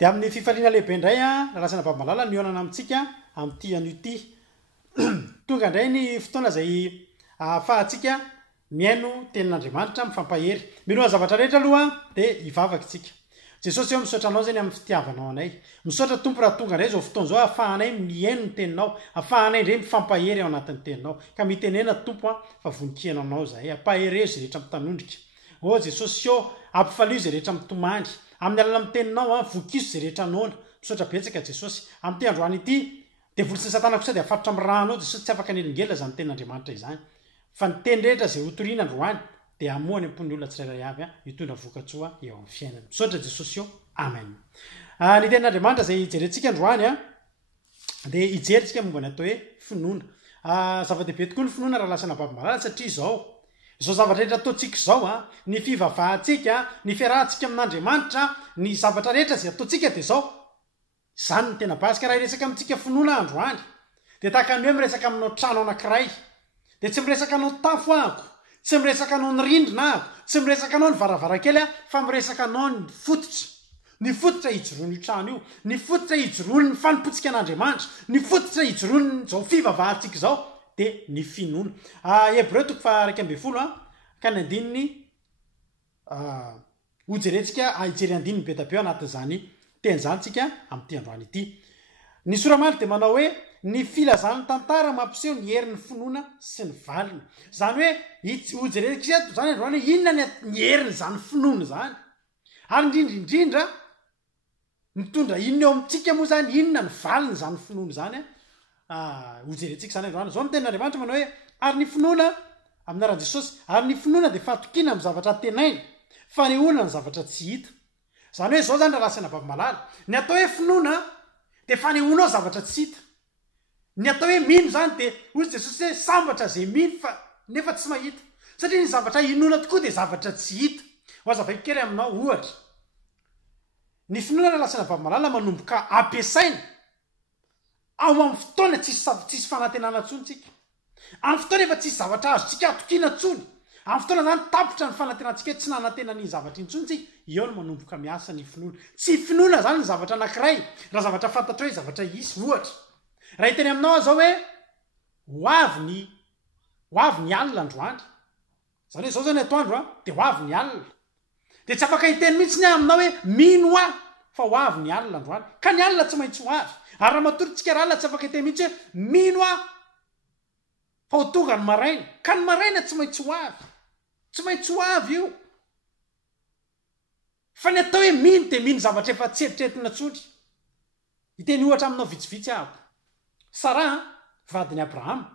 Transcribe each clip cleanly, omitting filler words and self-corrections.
de amin'ny fifaliana lehibe indray a lasana babalala ny onana amitsika amty an'io ty tonga indray ny fotoana zay ahafahatsika miaino tenin'andriamanitra mifampahery minoa zavatra rehetra aloha de ivavaka tsika jesosy eo misaotra anao zany amin'ny fitiavanao anay misaotra tompo raha tonga indray zao fotoana zao ahafahanay miaino ny teninao ahafahanay ndray mifampahery ao anatin'ny teninao ka mitenena tompo fa voninkiana anao zahay ampahery zay rehetra mitanondrika o jesosy eo ampifalio zay rehetra mitomany amin'ny alala miteninao vokiso zay rehetra anona misaotra betsaka jesosy amty androany ity de volosy satana kosa de afatotra amin'ny rano ao jesosy tsy afaka nelingela zany ten'andriamanitra izany fa ny teny rehetra zay hotoriana androany de amoany ampon'ny olona tsirairay avy hitondra vokatsoa eo amin'ny fiainana misaotra jesosy eo amen ny ten'andriamanitra zay ijerentsika androany de ijeritsika momba ny atao hoe finoana zava-dehibe tokoa ny finoana raha lasana babimalala satria zao zavatra rehetra ataontsika zao ny fivavahantsika ny fiarahantsika amin'andriamanitra ny zavatra rehetra zay ataontsika de zao zany ny tena basika raha iresaka amintsika finoana androany de tahaka ny hoe miresaka aminao trano anankiray de tsy miresaka anao tafo ahako tsy miresaka anao ny rindrina ahako tsy miresaka anao ny varavarakely fa miresaka anao ny fototra hijoroany io trano io ny fototra hijoroany ny fanompotsika an'andriamanitra ny fototra hijoroany zao fivavahantsika zao de ny finoana hebreo toko fa 1:20 ka ny andininy hojerentsika hijery andininy be tapeo anatin'izany teny zany tsika am'ty androany ity ny soramaly de manao hoe ny filazany tantara mampiseho ny herin'ny finoana sy ny valina zany hoe hojerentsika zany androany hoe inona ny herin'ny zany finoana zany ary indrindrindrindra mitondra inona eo amitsika moa zany inona ny valiny zany finoana zany hojerentsika zany androany zao ny ten'andriamanitra manao hoe ary ny finoana aminaran jesosy ary ny finoana de fatokina amin'ny zavatra tenaina fanehoana ny zavatra tsy hita zany hoe zao zany raha lasana babimalala ny atao hoe finoana de fanehoanao zavatra tsy hita ny atao hoe mino zany de ozy jesosy hoe sambatra zay mino fa nefa tsy mahita satria ny zavatra inona tokoa de zavatra tsy hita ho azavaiko kely aminao ohatra ny finoana raha lasana babimalala manomboka ampiasaina ao amin'ny fotoana tsisy fanantenana tsony tsika amin'ny fotoana efa tsisy zavatra azo tsika atokiana tsony amin'ny fotoana zany tapotra ny fanantenantsika tsy nanantena ny zavatra intsony tsika eo no manomboka miasa ny finoana tsy finoana zany ny zavatra anankiray raha zavatra fantatra hoe zavatra isy ohatra raha hiteny aminao zao hoe hoavy ny alina androany zany hoe zao zany atoandro de hoavy ny alina de tsy afaka hiteny mihitsy ny aminao hoe mino fa hoavy ny alina androany ka ny alina tsy maintsy hoavy ary raha matorytsika raha alina tsy afaka hiteny mihitsy hoe mino fa ho tonga ny maraina ka ny maraina tsy maintsy hoavy io fa ny atao hoe mino de mino zavatra efa tsy eritreretina tsony hiteny ohatra aminao vitsivitsy ahako Sara vadiny Abraham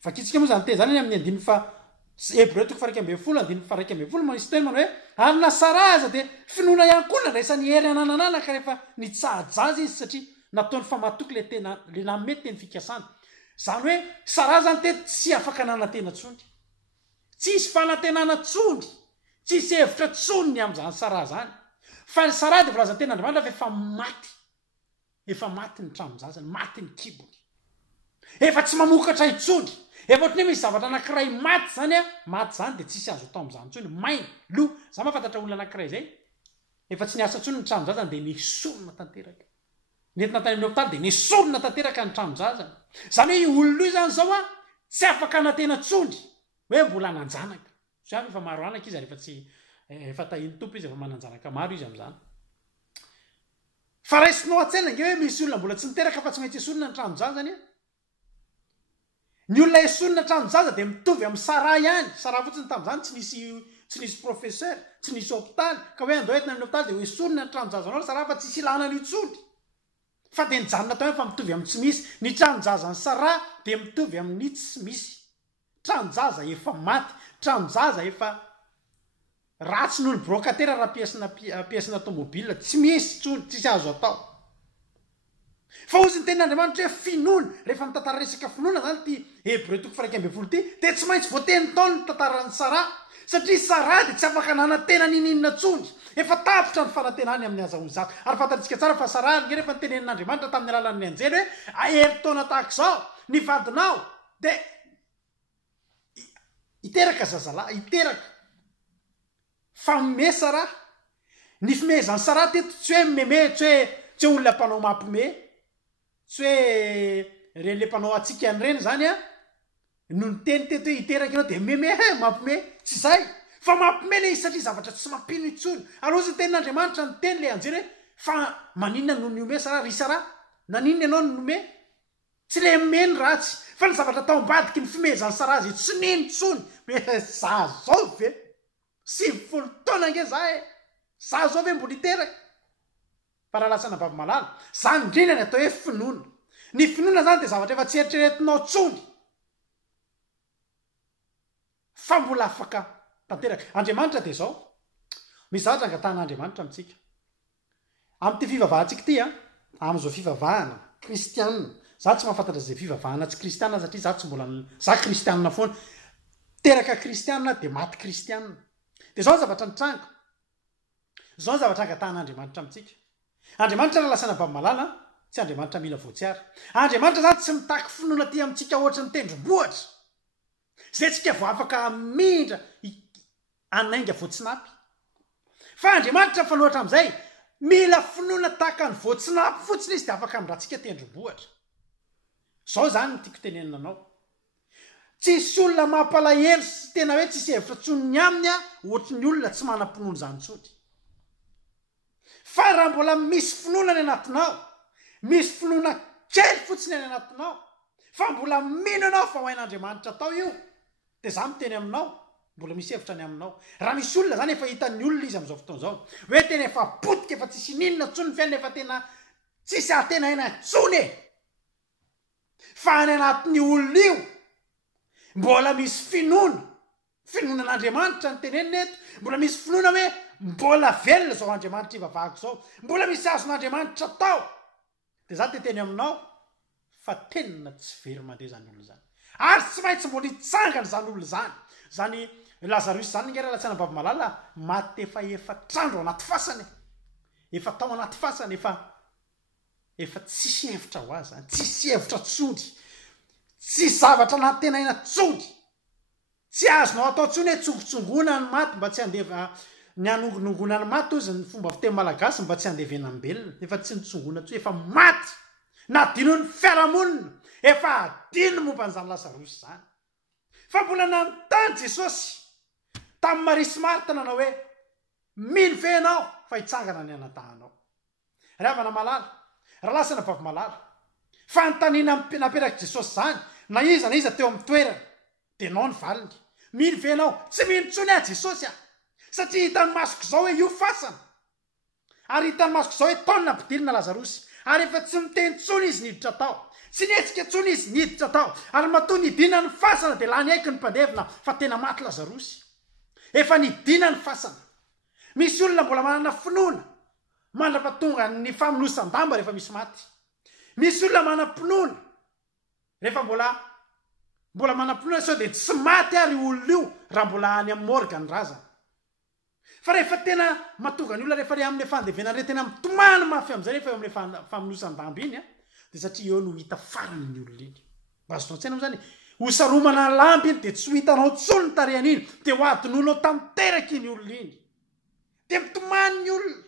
fakitsika moa zany teny zany amin'ny andiny fa hebreo toko 1:20 manisy teny manao hoe ary na Sara aza de finoana ihany koa nandraisan'ny hery ananananaka rehefa nitsahajaza izy satria nataony famatoky le tena le namety teny fikasana zany hoe Sara zany tety tsy afaka nanantena tsony tsisy fanantenana tsony tsisy hevitra tsony am'zany Sara zany fa ny Sara de volazany ten'andriamanitra fa efa maty ny tramonjazany maty ny kibony efa tsy mamokatra itsony efa ohatry ny misy zavatra anankiray maty zany de tsisy azo atao am'zany tsony maina lo za mahafantatra olona anankiray zay efa tsy niasa tsony ny tramonjazany de nisorona tanteraka nentina tany amin'ny hopitaly de nisorona tanteraka ny tramonjazany zany hoe olona io zany zao tsy afaka anantena tsony hoe mbola nanjanaka zany efa maro anaka izy ary efa tsy efa tahiny tompo izy efa mananjanaka maro izy am'zany fa raisinao an-tsaina nge hoe misy olona mbola tsy niteraka fa tsy maintsy esorina ny tramonjazany ny olona esorina tramonjaza de mitovy amin'ny Sara ihany Sara fotsiny tam'zany tsy nisy professeur tsy nisy hopitaly ka hoe andao entina amin'ny hopitaly de esorina ny tramonjazanao Sara fa tsisy ilana ny itsony fa de nijanona tao fa mitovy amin'ny tsy misy ny tramonjazany Sara de mitovy amin'ny tsy misy tramonjaza efa maty tramonjaza efa ratsy noho ny brocatera raha piasina tomobile tsy misy tsony tsisy azo atao fa ozy ny ten'andriamanitra hoe finoana rehefa mitantara resaka finoana zany ty hebreo toko 1:20 ty de tsy maintsy voateny tao ny tantarany Sara satria Sara de tsy afaka nanantena ninina tsony efa tapotra ny fanantenany amin'ny azahozato ary fantatsika tsara fa Sara nge rehefa nytenenin'andriamanitra tamin'ny alalan'ny anjely hoe ahery taona tahaka zao ny vadinao de iteraka zazalahy iteraka fa mime Sara ny fimezany Sara teto tsy hoe meme tsy hoe tsy hoe olona mpanao mampime tsy hoe reny le mpanao atsika ny reny zany a no ny teny teto hoe hiteraka anao de meme mampime tsy zay fa mampime le izy satria zavatra tsy mampino itsony aloha zy tenin'andriamanitra ny teny le anjery hoe fa maninona no ny ome sara risa raha naninona ianao no nome tsy le meny ratsy fa ny zavatra tao ambadiky ny fimezany sarazy tsy nino tsony za zao ve 70 taona nge za za zao ve mbola iteraka fa raha lasana bavy malala za ndrindra ny atao hoe finoana ny finoana zany de zavatra efa tsy eritreretinao tsony fa mbola afaka tanteraka andriamanitra de zao misy zavatra angatan'andriamanitra amitsika am'ty fivavahantsika ty a am'izao fivavahana kristianina za tsy mahafantatra zay fivavahana tsy kristianina satria za tsy mbola za kristianina foana teraka kristianina de maty kristianina de zao zavatra nitranga zao zavatra angatan'andriamanitra amitsika andriamanitra raha lasana bavy malala tsy andriamanitra mila voatsiara andriamanitra zany tsy mitaky finoana ty amitsika ohatry ny tendrombohatra zay tsika vo afaka amindra anainga voatsinapy fa andriamanitra fanohatra am'izay mila finoana taka ny voatsinapy fotsiny izy de afaka amindrantsika tendrombohatra zao zany tiako tenenina anao tsisy olona mampalahelo sy tena hoe tsisy hevitra tsonony aminy a ohatry ny olona tsy manam-pinoana zany tsony fa raha mbola misy finoana ny anatinao misy finoana kely fotsiny any anatinao fa mbola mino anao fa ho ain'andriamanitra tao io de za miteny aminao mbola misy hevitra ny aminao raha misy olona zany efa hitan'ny olona izy am'izao fotoana zao hoe tena efa potika efa tsisy ninona tsony fiaina efa tena tsisy ahtena aina tsony fa any anatin'ny olona io mbola misy finoana n'andriamanitra ny tenenina eto mbola misy finoana hoe mbola velona zao andriamanitra ivavahako zao mbola misy azon'andriamanitra tao de za teteny aminao fa tenina tsy very mandeha zany olona zany ary tsy maintsy mbola hitsangany zany olona zany zany lazarus zany nge raha latsana bavy malala maty efa trandro anaty fasany efa tao anaty fasany efa tsisy hevitra ho azy zany tsisy hevitra tsony tsy zavatra natenaina tsony tsy azonao atao tsony hoe tsongotsongona ny maty mba tsy andeva ny anongonongona ny maty ozy ny fomba fiteny malagasy mba tsy andevena mbelona efa tsy nitsongona tso efa maty nadino ny fiaramonina efa adino momban'izany lazarosy zany fa mbola nanontany jesosy tamin'ny marisy marta nanao hoe mino venao fa hitsangana ny anatahanao ry havana malala raha lasana bavy malala fa nytanina naperaky jesosy zany na iza teo amin'ny toerana de nao ny valiny mino venao tsy mino tsony a jesosy a satria hitany masoko zao hoe io fasana ary hitany masoko zao hoe taonina ampidilina lazarosy ary efa tsy miteny tsony izy niditra tao tsy nietsika tsony izy niditra tao ary matoa nidina ny fasana de la ny aiky ny mpandevina fa tena maty lazarosy efa nidina ny fasana misy olona mbola manana finoana mandrapatonga ny famonosan-damba rehefa misy maty misy olona manam-pinoana rehefa mbola manam-pinoana sao de tsy maty ary olona io raha mbola any amin'ny morga ny razana fa rehefa tena matonga ny olona rehefa le amin'ny fandevena re tena mitomany mafy am'izay rehefa eo amin'le famonosan-damba iny a de satria eo no hita farany ny olona iny mba azonao tsaina zany hosaromana ny lampy iny de tsy ho hitanao tsony ny tarehan'iny de ho adinonao tamiteraka iny olona iny de mitomany ny olona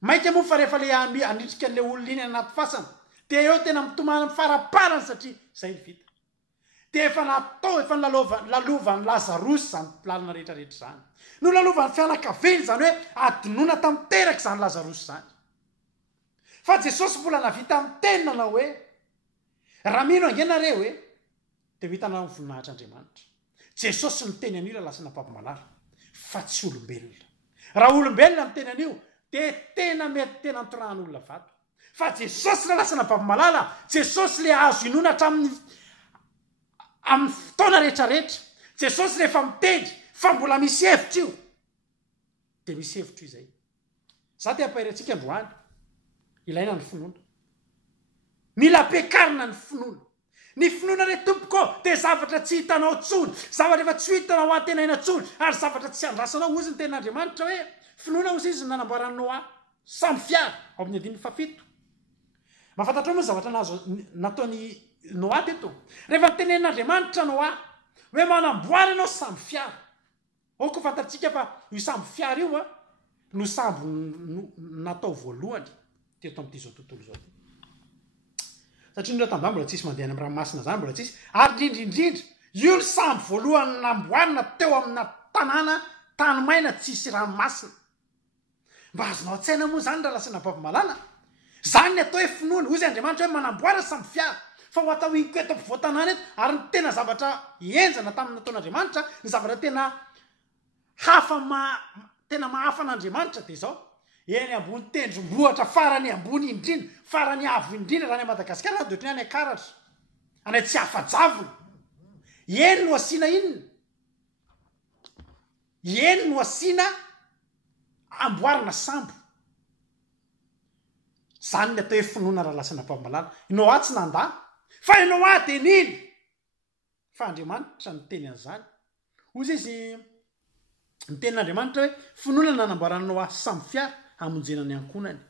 mainka moa fa rehefa le anritrika an'le olona iny anaty fasana de eo tena mitomany faraparany satria zay ny vita de efa natao efa lalovan'ny lazarosy zany lalina rehetrarehetra zany no lalovan'ny fianakaveny zany hoe adinona tamiteraka zany lazarosy zany fa jesosy mbola navita amin'ny tenina anao hoe raha mino angenareo hoe de ho hitanao ny voninahitr'andriamanitra jesosy ny teny an'io raha lasana bavy malala fa tsy olombelona raha olombelona ny teny an'io de tena mety tena antoran'olona vato fa jesosy raha lasana bavy malala jesosy le azo inona hatramin'ny fotoana rehetrarehetra jesosy rehefa mitendry fa mbola misy hevitra io de misy hevitra io zay za te ampahirantsika androany ilaina ny finoana mila ampiakarina ny finoana re tompoko de zavatra tsy hitanao tsony zavatra efa tsy hitanao antenaina tsony ary zavatra tsy andrasanao ozy ny ten'andriamanitra hoe finoana ozy izy nanamboarany Noa samy fiara ao amin'ny andiny fafito mahafantatra moa zavatra nataony Noa teto rehefa nitenen'andriamanitra Noa hoe manamboary ianao samy fiara ao ko fantatsika fa io samy fiara io a no sambo natao voalohany teto am'ty zao tontolo zao satria ndra tambay mbola tsisy mandeha amy ranomasina zany mbola tsisy ary indrindrindrindra io ny sambo voalohany namboarina teo amina tanàna tany maina tsisy ranomasina mba azonao an-tsaina moa zany raha lasina bavamalala zany ny atao hoe finoana ozy andriamanitra hoe manamboara samby fiara fa ho atao inko eto ampivoatanàna eto ary ny tena zavatra enjana tamin'ny nataon'andriamanitra ny zavatra tena tena mahafan'andriamanitra de zao eny ambony tendrombohatra farany ambony indrindra farany avo indrindra raha ny Madagasikara de ohatrany any akaratra any tsy afajavona eny no asiana inona eny no asiana amboarina sambo zany ny atao hoe finoana raha lasina mpamamalala inao ahy tsy nanda fa inao ahy de niny fa andriamanitra ny teny an'izany ozy izy ny tenin'andriamanitra hoe finoana nanamboaranao ahy samby fiara hamonjena ny ankonany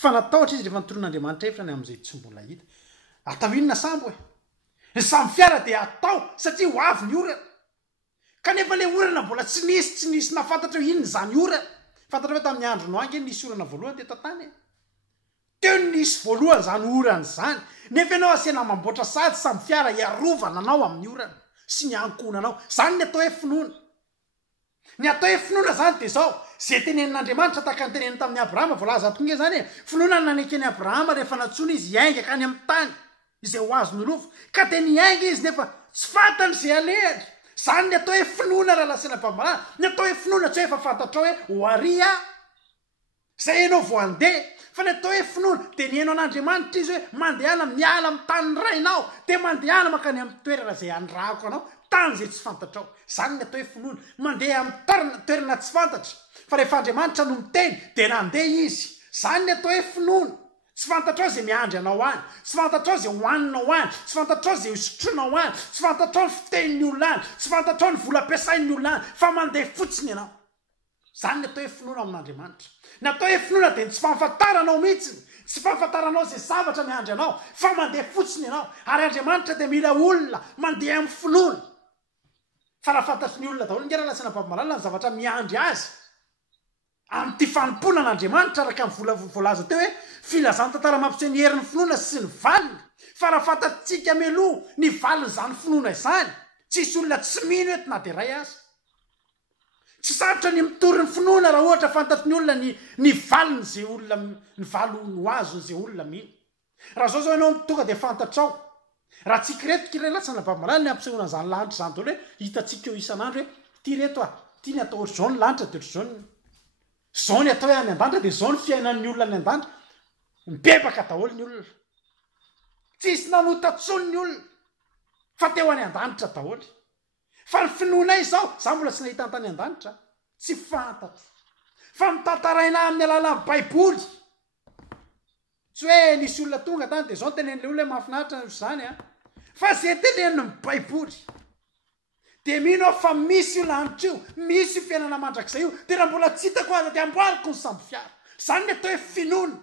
fa nataotra izy rehefa nitoron'andriamanitra efitra ny am'izay tsy mbola hita atao inona sambo ny samby fiara de atao satria ho avy ny orana kanefa le orana mbola tsy nisy nafantatra hoe inony zany orana fantatra hoe tamin'ny andronao ange nisy orana voalohany teto tany teo nisy voalohany zany orana zany nefa ianao asiana mamboatra sady samby fiara iarovana anao amin'ny orana sy ny ankonanao zany ny atao hoe finoana ny atao hoe finoana zany de zao zay tenenin'andriamanitra taka ny teneniny tamin'ny Abrahama voalaza tonga zany finoana nanekeny Abrahama rehefa natsony izy iainga ka any amin'ny tany izay ho azo nylofo ka de niainga izy nefa tsy fantany zay alehany zany ny atao hoe finoana raha lasina mpamamalala ny atao hoe finoana tsy hoe efa fantatrao hoe hoaria zay ianao vo andeha fa ny atao hoe finoana de ny hainao an'andriamanitra izy hoe mandehana miala amin'ny tany rainao de mandehana makany amin'ny toerana zay andrahako anao tany zay tsy fantatrao zany ny atao hoe finoana mandeha amin'ny toerana tsy fantatra fa rehefa andriamanitra no miteny de nandeha izy zany ny atao hoe finoana tsy fantatrao zay miandry anao any tsy fantatrao zay hoaninao any tsy fantatrao zay hosotroanao any tsy fantatrao ny fitenin'ny olona any tsy fantatrao ny vola ampiasain'ny olona any fa mandeha fotsiny ianao zany ny atao hoe finoana amin'andriamanitra ny atao hoe finoana de tsy fahafantaranao mihitsiny tsy fahafantaranao zay zavatra miandry anao fa mandeha fotsiny ianao ary andriamanitra de mila olona mandeha amin'ny finoana fa raha fantatry ny olona daholo nge raha lasina mpamamalala ny zavatra miandry azy amin'ty fanompona an'andriamanitra araka ny voalaza teo hoe filazany tantara mampiseho ny herin'ny finoana sy ny valiny fa raha fantatsika meloha ny valiny zany finoana izany tsisy olona tsy mino eto na de ray azy tsy sarotra ny mitory ny finoana raha ohatra fantatry ny olona ny valiny zay olona ny valo no azony zay olona mino raha zao ianao tonga de fantatrao raha tsika reto kire lasana mpamamalala ny ampisehoana zany lanitra zany daholo hoe hitatsika eo isan'andro hoe ty reto ty ny atao ohatr'izao ny lanitra de ohatr'izao zao ny atao hoe any an-danitra de zao ny fiainan'ny olona any an-danitra mibebaka daholo ny olona tsisy nanotatsony ny olona fa teo any an-danitra daholo fa ny finoana izao za mbola tsy nahita an-tany an-danitra tsy fantatro fa mitantaraina amin'ny alalan'ny baiboly tsy hoe nisy olona tonga tany de zao ny tenen'le olona hoe mahafinaritra zany fa zay teneniny baiboly de mino fa misy io lanitra io misy io fiainana mandrakizay io de raha mbola tsy hitako aza de amboariko ny samby fiara zany ny atao hoe finoana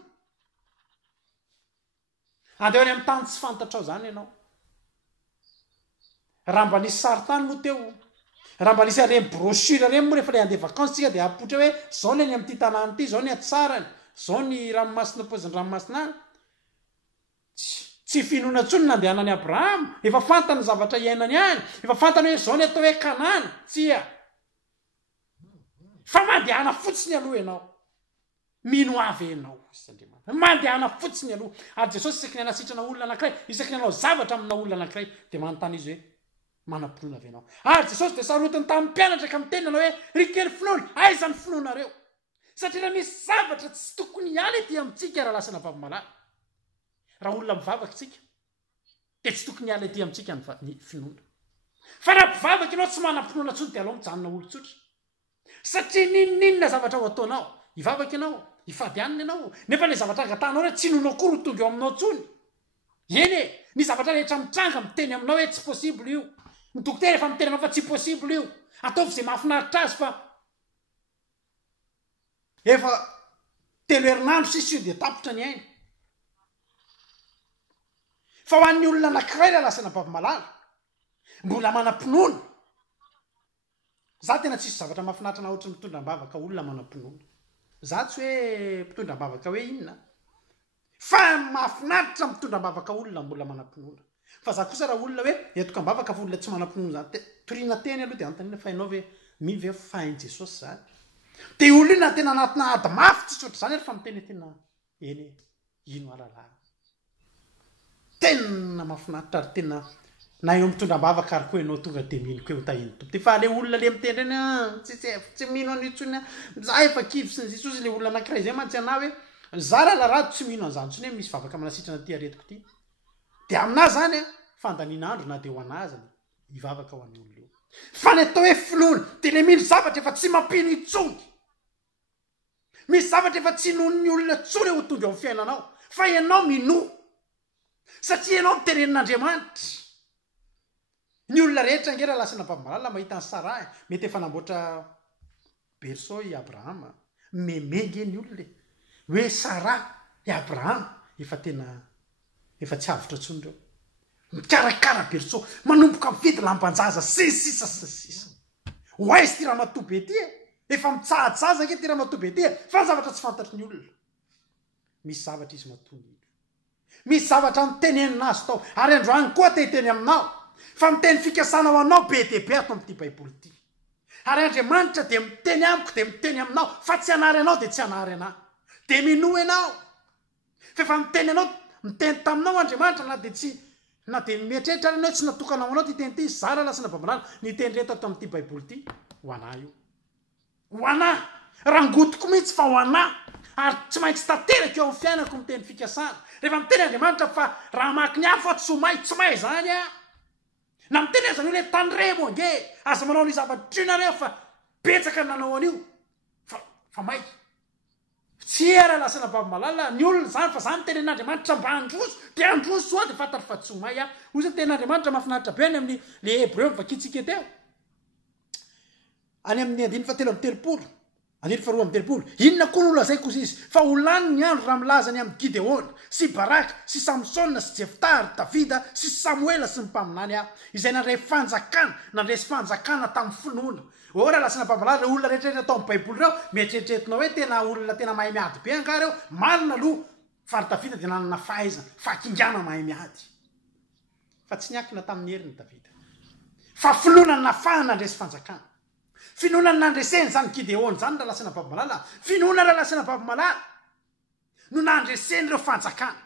andehany amin'ny tany tsy fantatrao zany ianao raha mba nisy saritany moa teo raha mba nisy areny brochure reny moa rehefa le andeha vacance tsika de apotra hoe zao ny any amin'ty tanàna ity zao ny atsarany zao ny ranomasina poziny ranomasina tsy finoana ntsony nandehanany Abrahama efa fantany zavatra iainany any efa fantany hoe zao ny atao hoe Kanana tsia fa mandehana fotsiny aloha ianao mino avy ianao mandehana fotsiny aloha ary Jesosy isaky ny anasitrana olona anankiray isaky ny anao zavatra amina olona anankiray de manontany izy hoe manam-pinoana avy ianao ary Jesosy de sarotiny tamin'ny mpianatra ka miteny anao hoe ry kely finoana aiza ny finoanareo satria raha misy zavatra tsy tokony ihany ety amintsika raha lasana mpamamalala raha olona mivavaka tsika de tsy tokony hiala ety amintsika ny finoana fa raha mpivavaka ianao tsy manam-pinoana ntsony de alao mijanona olo tsotra satria ninninona zavatra ho ataonao hivavaka ianao hifady anina ianao nefa le zavatra agatanao hoe tsy nono akory ho tonga eo aminao ntsony eny ny zavatra rehetra mitranga miteny aminao hoe tsy possible io ny dokotera efa miteny anao fa tsy possible io ataovy zay mahafinaritra azy fa efa telo herinandro sisy io de tapotra ny aina fa ho an'ny olona anankiray raha lasana mpavamalala mbola manam-pinoana za tena tsisy zavatra mahafinaritra na ohatry mitondra mbavaka olona manam-pinoana za tsy hoe mpitondram-bavaka hoe inona fa mahafinaritra mitondram-bavaka olona mbola manam-pinoana fa za kosa raha olona hoe etoka-mbavaka fa olona tsy manam-pinoana zany toriana teny aloha de antanina fa ianao ve mivy fahain jesosy zany de olo io na tena anatina ady mafy tsisy oatra zany ary fa miteny tena eny ino alalà tena mahafinaritra ary tena na eo mitondram-bavaka ary koa ianao tonga de minoko eo tahiny tompo de fa le olona le mitendry eny tsy mino an'itsony za efa kivy sy ny jesosy le olona anankiray zay mantsy ana hoe za raha larado tsy mino an'izany tsony hoe misy vavaka manasitrana ty aretiko ty de aminazy zany fandanian'andro na de ho anazany hivavaka ho an'ny olona eo fa ny atao hoe finoana de le mino zavatra efa tsy mampino itsony misy zavatra efa tsy nohon'ny olona tsony ho tonga ao fiainanao fa ianao mino satria ianao miterenin'andriamanitra ny olona rehetra ngera lasina bamalala mahita ny Sara mety efa namboatra berceau i Abrahama memenge ny olona hoe Sara i Abrahama efa tsy avitra tsony reo mikarakara berceau manomboka mividy lampanjaza sisa ho aizy ty ramatoa be ty efa mitsahajaza ke ty ramatoa be ty fa ny zavatra tsy fantatry ny olona misy zavatra izy matony misy zavatra mitenenina azy tao ary androany koa tehiteny aminao fa miteny fikasana ho anao be de be ato amin'ity baiboly ity ary Andriamanitra de miteny amiko de miteny aminao fa tsy anary anao de tsy anary anahy de mino ianao fa efa miteny anao miteny taminao Andriamanitra na de mieritreritra ary anao tsy natokana ho anao ty teny ty zara lasina babalana niteny reto ato amin'ity baiboly ity ho anahy io ho anahy rangotoko mihitsy fa ho anahy ary tsy maintsy tanteraka eo amin'ny fiainako miteny fikasana rehefa miteny Andriamanitra fa raha maky ny hafa tsy may zany na miteny azany hoe tany remo nge aza manao ny zavatra nareo fa betsaka nanao an'io fa may tsy era lasana babalala ny olona zany fa zany teny an'Andriamanitra mba androso de androso a de fantatra fa tsy may ozy ny tenin'Andriamanitra mahafinaritra be any amin'ny le Hébreu mivakitsika teo any amin'ny 1:3 1:3 inona koa n'olona zay kosa izy fa olany ny andro raha milazany amin'ny Gideona sy Baraka sy Samsona sy Jeftara Davida sy Samuela sy ny mpaminany izay nandray fanjakana nandresy fanjakana tamin'ny finoana ora lasina babalala olona rehetrarehetra atao amin'ny baiboly reo mieritreritriretina hoe tena olona tena mahay miady be anga reo malina aloha fa ry Davida de nanana fahaizana fa kingana mahay miady fa tsy niakina tamin'ny heriny Davida fa finoana nafahana nandresy fanjakana finoana nandreseny zany Gideona zany raha lasina babalala finoana raha lasina babalala no nandreseny reo fanjakana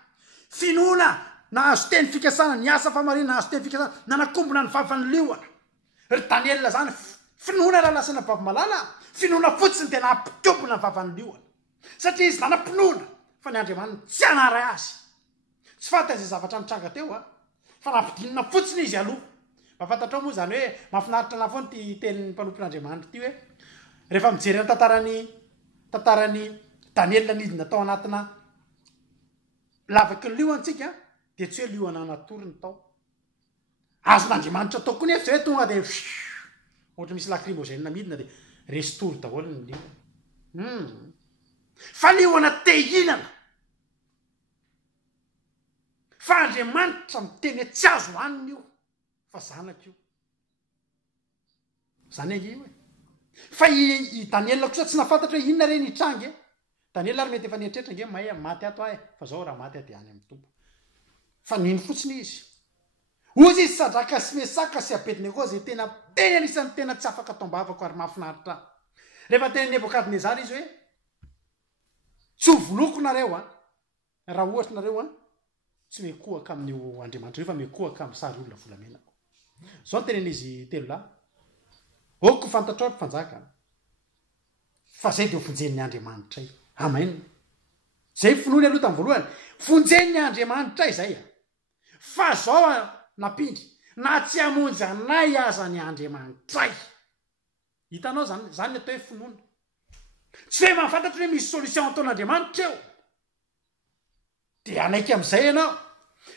finoana nahazo teny fikasana ny asa famarina nahazo teny fikasana nanakombona ny vavany liona ry Daniel zany finoana raha lasina babalala finoana fotsiny tena ampitombona ny vavany liona satria izy nanampinoana fa ny Andriamanitra tsy anara azy tsy fanta izay zavatra nitranga teo fa nampidinina fotsiny izy aloha mahafantatrao moa zany hoe mahafinaritra na foana ty tenin'ny mpanompon'Andriamanitra ty hoe rehefa mijery tantarany Daniel nizy natao anatina lavaky ny lioantsika de tsy hoe lioana anatoriny tao azon'Andriamanitra tao koa nefa hoe tonga de ohatra misy lacrymogène midina de resy tory daholo ny liona fa lioana te hinana fa Andriamanitra miteny tsy azo haniny io fa zanaka io zany io hoe fa i Daniel kosa tsy nafantatra hoe inona reny hitrangy Daniel ary mety efa nieritreritra nge may maty ato fa zao raha maty de any amin'ny tompo fa nino fotsiny izy ozy izy Sadraka sy Mesaka sy Abednego zay tena teny anisan'ny tena tsy afaka atao-bavako ary mahafinaritra rehefa teny Nebokadnezara izy hoe tsy hovoloko nareo raha ohatra nareo tsy mekohaka amin'ny Andriamanitra io fa mekohaka amin'ny sary olona volamena zao tenen'izy telo lahy oko fantatrao mpanjaka fa zay de ho fonjen'ny Andriamanitra io amen zay finoany aloha tamin'ny voalohany fonjen'ny Andriamanitra izay fa zao napindry na tsy hamonjy anay aza ny Andriamanitray hitanao zany atao hoe finoana tsy hoe mahafantatra hoe misy solution ataon'Andriamanitra eo de anaiky am'izay ianao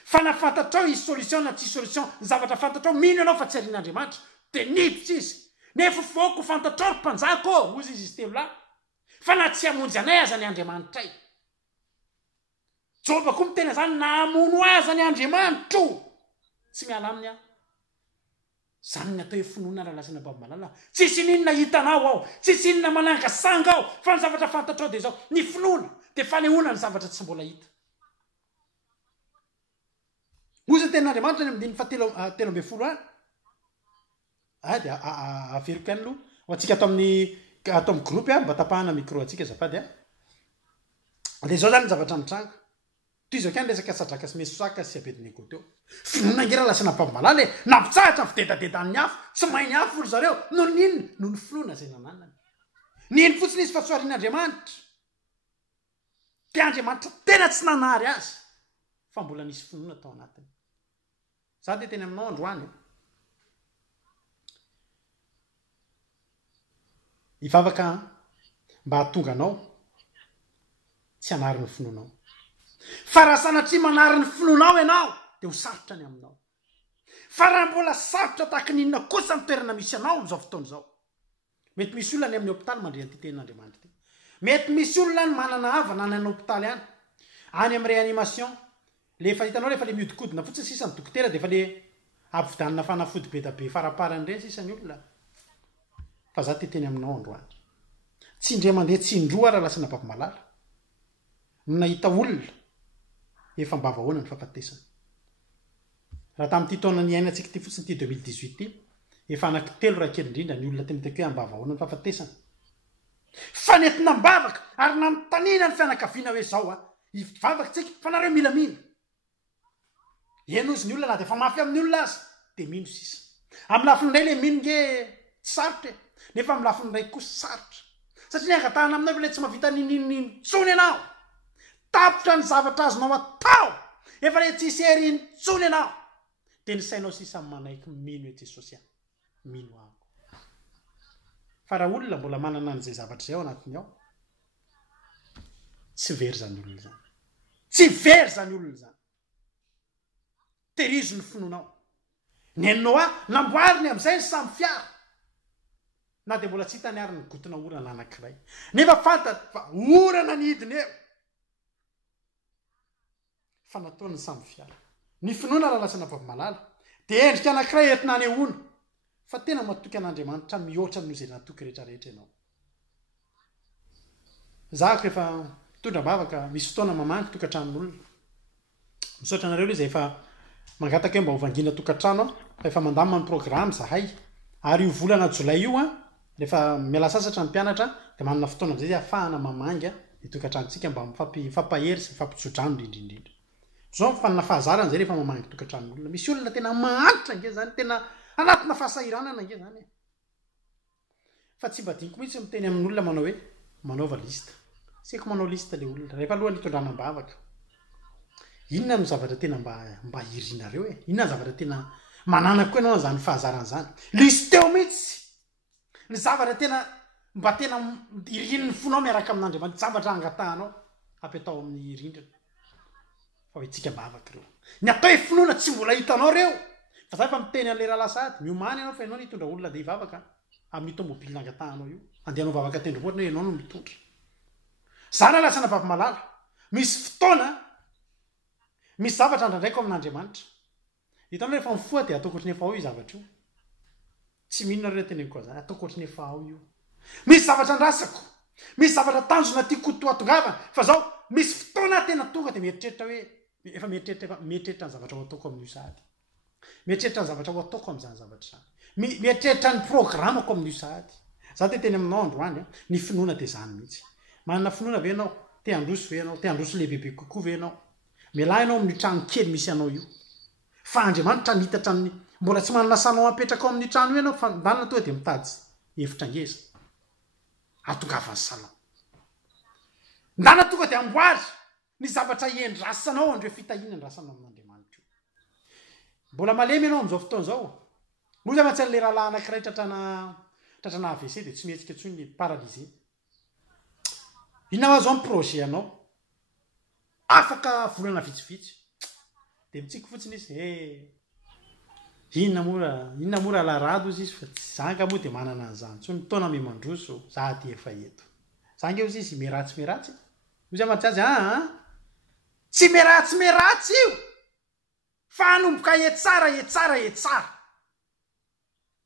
fa nafantatrao izy solution na tsy solution ny zavatra fantatrao mino ianao fa tsy arian'Andriamanitra de niditra izy nefa foko fantatrao ry mpanjaka ozy izy telo lahy fa na tsy hamonjy anay aza ny Andriamanitray Joba koa mitena zany namono aza ny Andriamanitra tsy miala aminy zany ny atao hoe finoana raha lasana babomalala tsisy ninona hitanao ao tsisy inona manangasanga ao fa ny zavatra fantatrao de zao ny finoana de fanehoana ny zavatra tsy mbola hita ozy ten'andriamanitra ny amdiny fa telo ambe folo any de averiko any aloha ho atsika atao amin'ny groupe mba tapahana micro atsika zapady de zao zany ny zavatra mitranga toy izao kany resaka sadraka sy mesosaka sy abedinego teo finoana ngera lasana babomalala nampitsahatra fidedadedany afo tsy mainy afo olo zareo no ninona no ny finoana zay nananany niny fotsiny izy fa tsoarin'andriamanitra de andriamanitra tena tsy nanary azy fa mbola nisy finoana tao anatiny za de teny aminao androany ivavaka mba hatonga anao tsy hanary ny finoanao fa raha sanatria manary ny finoanao ianao de ho sarotra ny aminao fa raha mbola sarotra tahaka ninona kosa ny toerana misy anao am'izao fotoana zao mety misy olona ny amin'ny hôpitaly mandre an'ity tenin'andriamanitra ty mety misy olona ny manana havana any hôpitaly any amin'ny réanimation lefa hitanao rehefa le miodikodina fotsiny sisany dokotera de fa le ampividanina fanafody be da be faraparany reny sisany olona fa za teteny aminao androany tsy indre mandeha tsy indroa raha lasana babomalala no nahita olona efa mbavahoana ny fahafatesana raha tamin'ity taona ny aina tsika ty fotsiny ty 2018 ty efa anankitelo raha kely indrindra ny olona tena teko hoe ambavahoana ny fahafatesana fa nentina mbavaka ary nanotanina ny fianakaviana hoe zao ivavaka tsika fa nareo milamina eno izy ny olona na de fa mafy amin'ny olona azy de mino sisa amin'ny lafiny ray le mino nge tsy sarotra nefa amin'ny lafiny ray kosa sarotra satria angatahana aminao le tsy mavita nintsony ianao tapotra ny zavatra azonao atao efa le tsisy herintsony ianao de ny sainao sisa manaiky mino hoe jesosy any mino ako fa raha olona mbola manana an'izay zavatra zay ao anatiny ao tsy very zany olona zany tsy very zany olona zany terizo ny finoanao ny ainao namboariny am'izay ny samy fiara na de mbola tsy hitany ary ny gotona orana anankiray nefa fanta fa orana ny hidiny eo fa nataony samy fiara ny finoana raha lasana babomalala de endrika anankiray entina anehoana fa tena matoky an'andriamanitra mihoatra noho zay natoky rehetrarehetra ianao zako rehefa mitondra mbavaka misy fotoana mamangy tokantranon'olona misaotra anareo le zay efa mangataka hoe mba hovangina tokantrano fa efa mandamina ny programme zahay ary io volana jolay io rehefa miala sasatra ny mpianatra de manana fotoana am'zay ahafahana mamangy ny tokantranontsika mba mifampifampahery sy mifampijodrano indrindrindrindra zao fanana fahazarana zay rehefa mamangy tokantranon'olona misy olona tena mahanitra nge zany tena anatina fahasahiranana nge zany fa tsy mbadiniko mihitsy miteny amin'olona manao hoe manaova lista seko manao lista le olona rehefa alohan'ny hitondrana mbavaka inona no zavatra tena mba irinareo inona ny zavatra tena manana koa ianao zany fahazarana zany listeo mihitsy ny zavatra tena mba tena irin'ny fonao miaraka amin'andriamanitra zavatra angatahanao apetao amin'ny rindrina fa hoe tsika mbavaka reo ny atao hoe finoana tsy mbola hitanao reo fa za efa miteny an'le raha lasady miomany ianao fa ianao ny hitondra olona de hivavaka amin'ny tomobily angatahanao io andehanao vavaka tendrombohatra ianao no mitondra zany lasana babomalala misy fotoana misy zavatra ndraindraiky amin'andriamanitra hitanao rehefa mifoa de ataoko ohatrany efa ao io zavatra io tsy minona reo teneniko zany ataoko ohatrany efa ao io misy zavatra ndrasako misy zavatra tanjona tiako toatongavana fa zao misy fotoana tena tonga de mieritreritra hoe efa mieritreritra ny zavatra ho ataoko amin'io sahady mieritreritra ny zavatra ho ataoko am'izany zavatra zany mieritreritra ny programako amin'io sahady za te teny aminao androany ny finoana de zany mihitsy manana finoana ve ianao te androso ve ianao te androso lehibebe kokoa ve ianao miala ianao amin'ny trano kely misy anao io fa andriamanitra nihitatra ny mbola tsy manana sanao apetraka ao amin'ny trano io ianao fa ndanina toa de mitady hevitra ngeza atongavany sanao ndana tonga de amboary ny zavatra iendrasanao andreo fitahina ndrasanao amin'andriamanitra io mbola malemy ianao am'izao fotoana zao moza matsy an'le rahalahy anankiray tratrana AVC de tsy mihetsika tsony ny paralysé inona zao ny projet anao afaka volana vitsivitsy de mitsiko fotsiny izy inona mora larado izy fa tsy zanga moa de manana an'izany tsony taona me mandroso za ty efa eto zange ozy izy meratsy ozy amatry azy tsy meratsy io fa anomboka etsara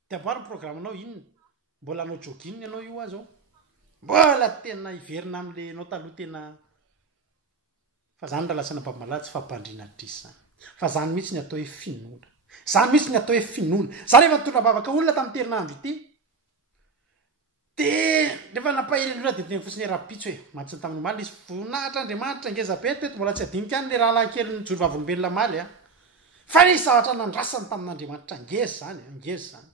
de aboary ny programanao inona mbola anao jogging ianao io azy ao mbola tena iverina am'le anao taloha tena fa zany raha lasana babamalahy tsy fampandriana trisy zany fa zany mihitsy ny atao hoe finoana zany mihitsy ny atao hoe finoana za rehefa nitondra-bavaka olona tamin'ny terinandro ity de rehefa nampaheriny olona de teny fotsiny rapitso hoe matsiny tamin'ny maly izy voninahitra andriamanitra ngeza-pety teto mbola tsy adinika any le rahalankely ny joro vavolombelona maly a fa nisy zavatra nandrasany tamin'andriamanitra angezy zany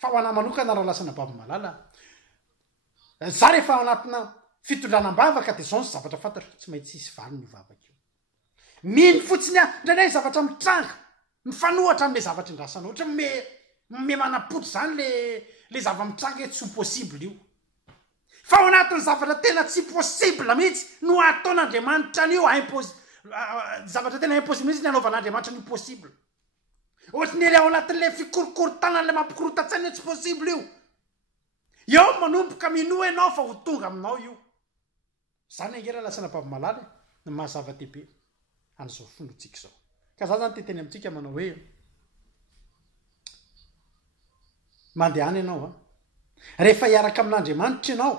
fa ho anahy manokana raha lasana babamalala za rehefa anatina fitondranam-bavaka de zao ny zavatra fantatro tsy maintsy isy valo ny vavaka io miny fotsiny a ndraindray zavatra mitranga mifanohatra am'le zavatra indrasana ohatra me manapotry zany le zava-mitranga hoe tsy possible io fa ao anatin'ny zavatra tena tsy possible mihitsy no ataon'andriamanitra an'io zavatra tena impossible mihitsy ny anaovan'andriamanitra an'io possible ohatra ny ry ao anatin'le fikorokorotanan'le mampikorotatsaina tsy possible io eo manomboka minoa ianao fa ho tonga aminao io zany angera lasana babamalala ny mahazava-dehibe an'izao fonotsika zao ka za zany teteny amintsika manao hoe mandehany ianao rehefa hiaraka amin'andriamanitra ianao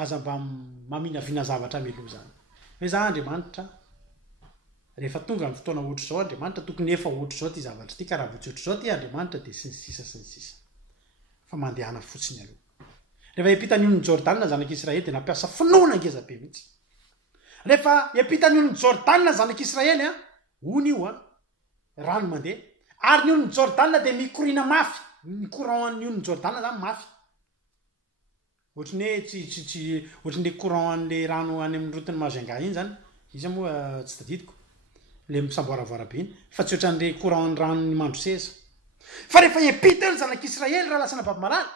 aza mba maminavina zavatra melo zany hoe za andriamanitra rehefa tonga ny fotoana ohatra zao andriamanitra tokony efa ohatra zao ty zavatra ty ka raha votsy ohatra zao ty andriamanitra de sy ny sisa fa mandehana fotsiny aloha rehefa epitan'ion'ny Jordan zanak'Israely de nampiasa finoana ngezabe mihitsy rehefa epitan'ion'ny Jordan zanak'Israely ony io rano mandeha ary ny on'ny Jordan de mikorina mafy ny courant an'ion'ny Jordan zany mafy ohatrany hoe tsy ohatrany le courant an'le rano any amin'ny rotiny Majunga iny zany izy moa tsy tadidiko le misamboaravoara be iny fa tsy ohatran'le courant ny rano ny mandroseza fa rehefa epita eo ny zanak'Israely raha lasana babamalala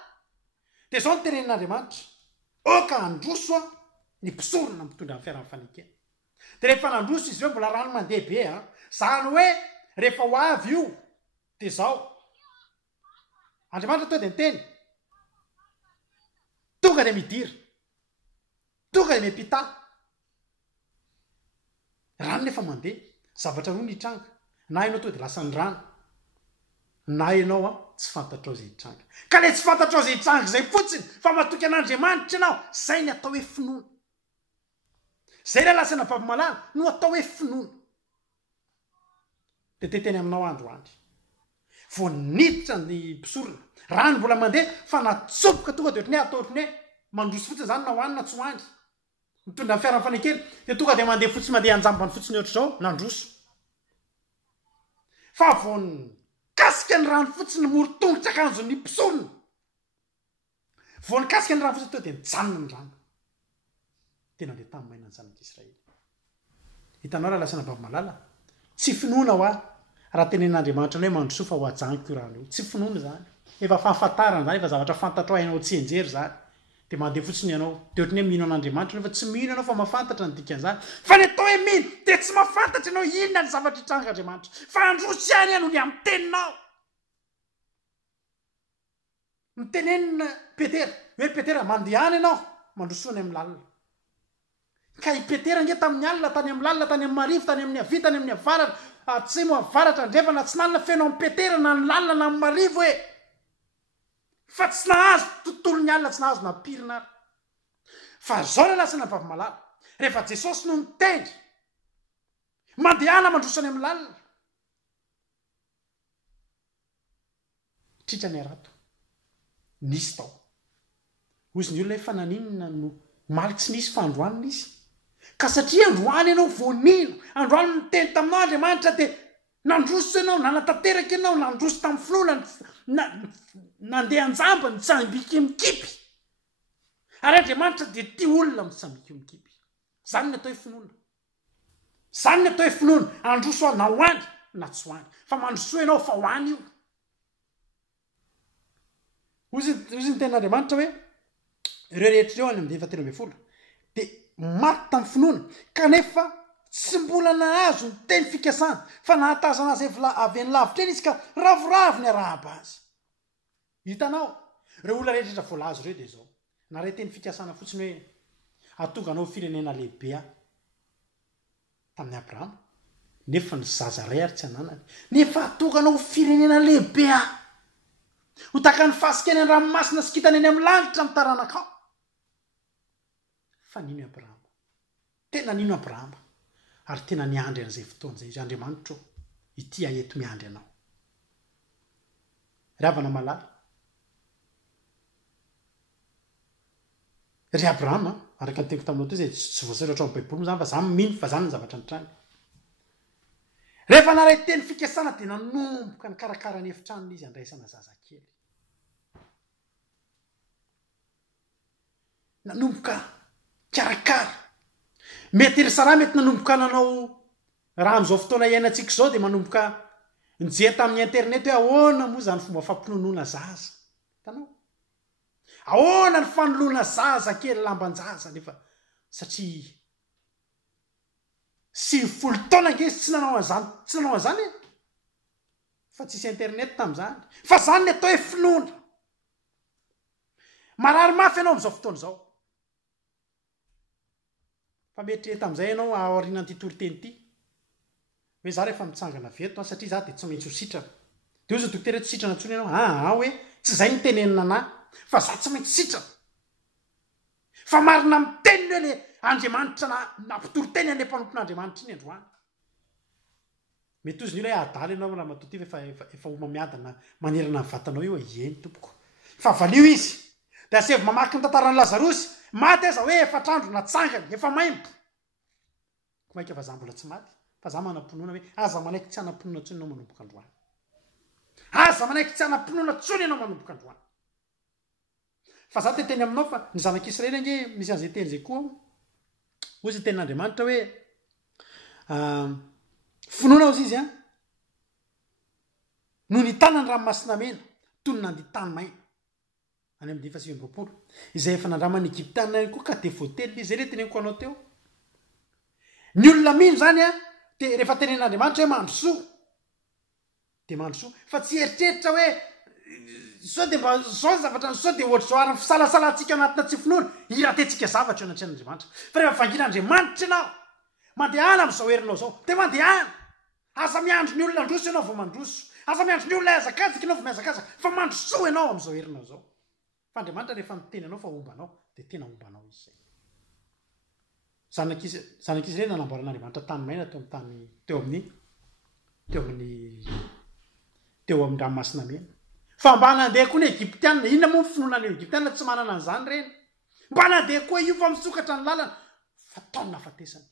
de zao ny terenin'andriamanitra oka androso ny mpisorona mitondra amin'ny fiarahany fanekena de rehefa nandroso izy hoe mbola rano mandeha be zany hoe rehefa ho avy io de zao andriamanitra to de niteny tonga de midira tonga de miepita rano nefa mandeha zavatra roa ny tranga na ianao to de lasa ny rano na ianao tsy fantatrao zay tranga ka le tsy fantatrao zay tranga zay fotsiny fa matoky an'andriamanitra ianao zay ny atao hoe finoana zay raha lasana babamalala no atao hoe finoana de teteny aminao androandry vo niditra ny mpisorona rano mbola mandeha fa natsopoka tonga de ohatrany hoe atao ohatrany hoe mandroso fotsiny zany na hoanina tsy hoandry mitondra ny fiarany fanekena de tonga de mandeha fotsiny mandeha anjambany fotsiny ohatra zao nandroso fa vo nikasika ny rano fotsiny morotongotra akanjo ny mpisorona vo nikasika ny rano fotsiny to de mijanona ny rano tena ndeha tamin'ny mainany zanak'Israely hitanao raha lasana babamalala tsy finoana ho raha tenen'andriamanitra ny hoe mandroso fa ho ajaniko io rano io tsy finoana zany efa fahafantarana zany efa zavatra fantatro hainao tsy enjery zany de mandeha fotsiny ianao de ohatrany hoe mino an'andriamanitra nefa tsy mino ianao fa mahafantatra ny dikan'izany fa ny atao hoe mino de tsy mahafantatra ianao inona ny zavatra hitrang'andriamanitra fa androso ihany ianao ny amin'ny teninao mitenenina Petera hoe Petera mandehany ianao mandrosoany amin'ny lalina ka i Petera nge tamin'ny alina tany amin'ny lalina tany amin'ny marivo tany amin'ny havia tany amin'ny avaratra atsimo avaratra andrevana tsy nalina fenao amin'ny Petera na ny lalina na amin'ny marivo hoe fa tsy nahazo tontolo ny alina tsy nahazo nampirina ary fa zao le lasana babamalala rehefa Jesosy no mitendry mandehana mandrosany amin'ny lalina tritra ny arato nisy tao ozy ny olona efa naninona no maly tsy nisy fa androanina izy ka satria androany ianao vonino androany miteny taminao andriamanitra de nandroso ianao nanatanteraka ianao nandroso tamin'ny finoana nandeha anjamba ny tsambika mikipy ary andriamanitra de ty olona mitsambika mikipy zany ny atao hoe finoana zany ny atao hoe finoana androso na hoany na tsy hoany fa mandroso ianao fa hoany io ozy ny ten'andriamanitra hoe ireo rehetra ireo any amin'ny 1:30 de maty tamin'ny finoana kanefa tsy mbola nahazo ny teny fikasana fa nahatazana azy avy any lavitra eny izy ka ravoravo ny arahaba azy hitanao reo olona rehetra voalazo reo de zao na ray teny fikasana fotsiny hoe atonga anao firenena lehibe tamin'ny Abrahama nefa ny zaza ray ary tsy ananany nefa atokanao firenena lehibe ho taka ny fasikany an-dranomasina sy kitany eny amin'ny lanitra mitaranaka fa nino Abrahama tena nino Abrahama ary tena niandry an'izay fotoana zay izy Andriamanitra ity aeto miandry anao ravana malala ry Abrahama araka ny teko taminao to zay tsy voasoratra ao amin'ny baiboly zany fa zany mino fa zany ny zavatra nitranga rehefa naray teny fikasana dia nanomboka ny karakara ny efitranony izy andraisana zazakely nanomboka karakara mety ry Sara mety nanomboka nanao raha am'izao fotoana iainantsika zao dia manomboka nijery tamin'ny internet hoe ahoana moa zany fomba fampinonoana zaza tanao ahoana ny fanoloana zaza kely lambanjaza nefa satria 90 taona angesy tsy nanao an'izany fa tsisy internet tamin'izany fa zany ny atao hoe finoana marary mafy ianao am'izao fotoana izao fa mety tamin'izay ianao aoriana ty toriteny ity hoe za rehefa mitsangana veto satria za dia tsy maintsy ho sitrana dia ozy dokotera tsy sitrana ntsony ianao hoe tsy zay nitenenina anahy fa za tsy maintsy sitrana fa marina miteniny hoe le Andriamanitra nampitoroteny an'le mpanompon'Andriamanitra iny androany mety ozy ny hoe adaly ianao raha matoty efa oma miadana manerana ny vatanao io eny tompoko fa valio izy dia asevy mamaky ny tantaran'ny Lazarosy maty aza hoe efa trandro natsangany efa maimbo komaika fa za mbola tsy maty fa za manam-pinoana hoe aza manaiky tsy hanam-pinoana ntsony ianao manomboka androany aza manaiky tsy hanam-pinoana ntsony ianao manomboka androany fa za teteny aminao fa ny zanak'Israely ange misy an'izay teny zay koa ozy tenin'Andriamanitra hoe finoana ozy izy no ny tanany ranomasina mena toy ny nandiha tany maina any amin'ny 20 izay efa nandramany Egyptianina koa ka dia voately izy re teneniko anao teo ny olona mino zany dia rehefa tenen'Andriamanitra hoe mandrosoa dia mandrosoa fa tsy eritreritra hoe sao dia mba zao zavatra sao dia ohatr'izao ary fisalasalantsika anatina tsy finoana iratentsika zavatra eo anaty Andriamanitra fa rehefa vangin'Andriamanitra ianao mandehana amin'izao herinao zao dia mandehana aza miandro ny olona androso ianao vao mandroso aza miandro ny olona hazakazaka ianao vao mihazakazaka fa mandrosoa ianao amin'izao herinao zao fa Andriamanitra rehefa miteny anao fa ombanao dia tena ombanao izy zay zanak'Israely nanamboaran'Andriamanitra tany maina teo amin'ny ranomasina mena fa mba nandeha koa ny Egyptianina inona moa finoana ny Egyptianina tsy manana an'izany reny mba nandeha koa io fa misokatra ny lalana fa taony nafatesany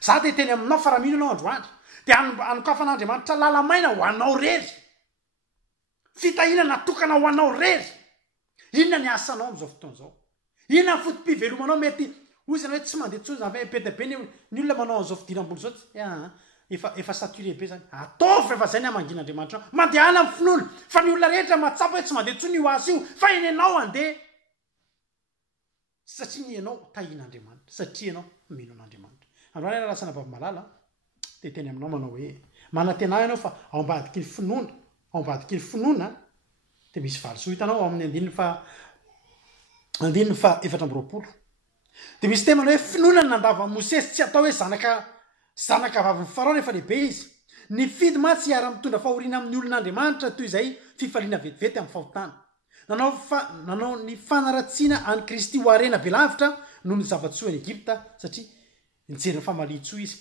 za dia teny aminao fa raha mino ianao androandro dia anokafan'Andriamanitra lala maina ho anao rery fitahiana natokana ho anao rery inona ny asanao amin'izao fotoana izao inona ny fotom-pivelomanao mety ozy ianao hoe tsy mandeha tsony zany be be ny olona manao an'izao fidiram-boly zao efa saturé be zany ataovy rehefa zay ny amangin'Andriamanitra mandehana amin'ny finoana fa ny olona rehetra mahatsapa hoe tsy mandeha tsony io azy io fa eny ianao andeha satria ny ianao tahian'Andriamanitra satria ianao mino an'Andriamanitra androany raha lasana bavy malala dia teny aminao manao hoe manantena ianao fa ao ambadiky ny finoana dia misy valisoa hitanao ao amin'ny 9:20 dia misy temana hoe finoana ny nandava Mosesy tsy atao hoe zanaka vavin'ny Farao rehefa lehibe izy ny fidy matsy hiara mitondra fahoriana amin'ny olon'Andriamanitra toy izay fifaliana vetivety amin'ny fahotana nanao ny fanaratsiana any Kristy ho arena be lavitra noho ny zavatsoa any Egypta satria nijery ny famalitsoa izy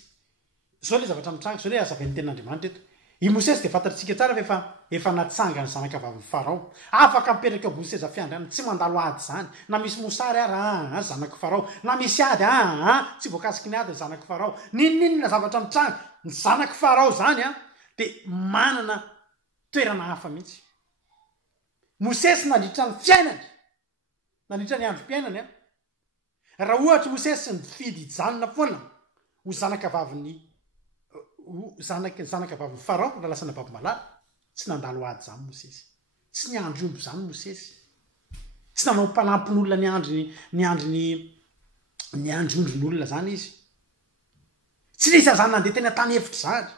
zao le zavatra mitranga zao le azavain'ny tenin'Andriamanitra eto i Mosesy dia fantatritsika tsara fa efa natsanga ny zanaka vavin'ny Farao afaka mipetraka eo Mosesy fiandrana tsy mandalo ady zany na misy mosary ary zanaka Farao na misy ady tsy voakasiky ny ady ny zanaka Farao ninona zavatra mitranga ny zanaka Farao zany dia manana toerana hafa mihitsy Mosesy nandritra ny fiainany nandritra ny androm-piainany raha ohatra Mosesy nifidy hijanona foana ho zanaka vavin'ny Farao raha lasana bavy malala tsy nandalo ady zany Mosesy tsy niandry omby zany Mosesy tsy nanao mpanampin'olona niandry ondrin'olona zany izy tsy nisy an'izany nandeha tena tany hevitra zany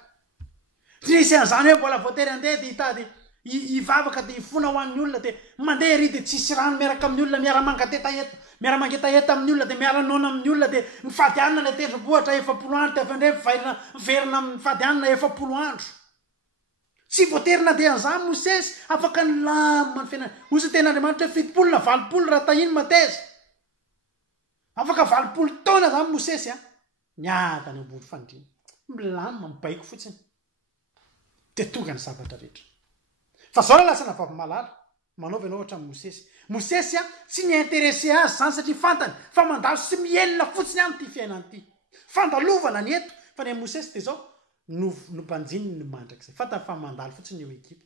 tsy nisy an'izany hoe mbola voatery andeha dia hitady ivavaka de ifona ho an'ny olona de mandeha ry de tsisy rano miaraka amin'ny olona miara-mangetaeta amin'ny olona de miara-nona amin'ny olona de mifady anina ny atendrom-bohatra 7 andro de avandray verina mifady anina 7 andro tsy voaterina de an'izany Mosesy afaka ny lamina ny fiainana ozy ten'Andriamanitra hoe 7 na 20 raha tahiny mateza afaka 20 taona zany Mosesy niadany ambony fandriana milamina mibaiko fotsiny de tonga ny zavatra rehetra fa zao lasana vavy-malala manaova ianao ohatra Mosesy tsy niinteresse azy zany satria fantany fa mandalo sy mielina fotsiny any ty fiainany ty fandalovana ny eto fa ny Mosesy de zao no mpanjiny ny mandrak'izay fantany fa mandalo fotsiny eo Egypte